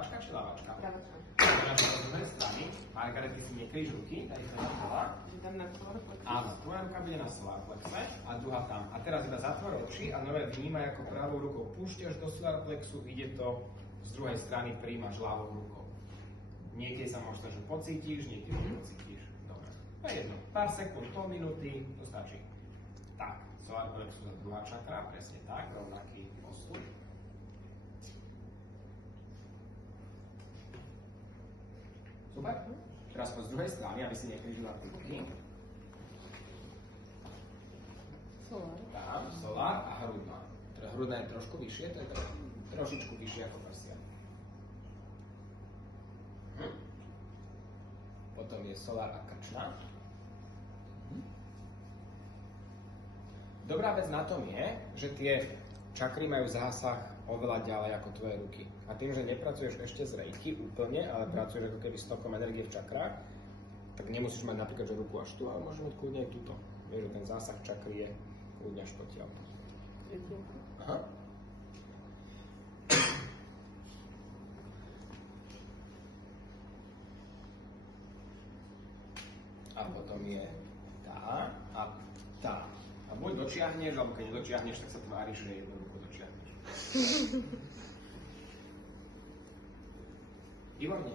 Pravačka či lavačka? Pravačka. Na z druhej strany. Margaret, ty si nekryš ruky, daj sa na dole. Dám na solar plexe. Áno, tvoja ruka bude na solar plexe a druhá tam. A teraz iba zatvor oči a nové vnímaj, ako pravou rukou púšťaš do solar plexu, ide to z druhej strany, príjmaš ľavou rukou. Niekedy sa možno, že pocítiš, niekedy nepocítiš. Dobre. To je jedno. Pár sekúnd, pol minúty, to stačí. Tak, solar plexus a druhá čakra, presne tak, rovnaký postup. Super. Teraz po z druhej strany, aby si nekryžila ruky. Solar. Tam, solar a hrudná. Teda hrudná je trošku vyššie, to je trošičku vyššie ako prsia. Potom je solar a krčná. Dobrá vec na tom je, že tie čakry majú zásah oveľa ďalej ako tvoje ruky. A tým, že nepracuješ ešte z reiki úplne, ale pracuješ ako keby s tokom energie v čakrách, tak nemusíš mať napríklad že ruku až tu, ale môžeš mať kľudne aj túto. Vieš, že ten zásah čakry je kľudne až potiaľ. Aha. A potom je tá a tá. A buď dočiahneš, alebo keď nedočiahneš, tak sa tváriš, že jednu ruku dočiahneš. Výborne.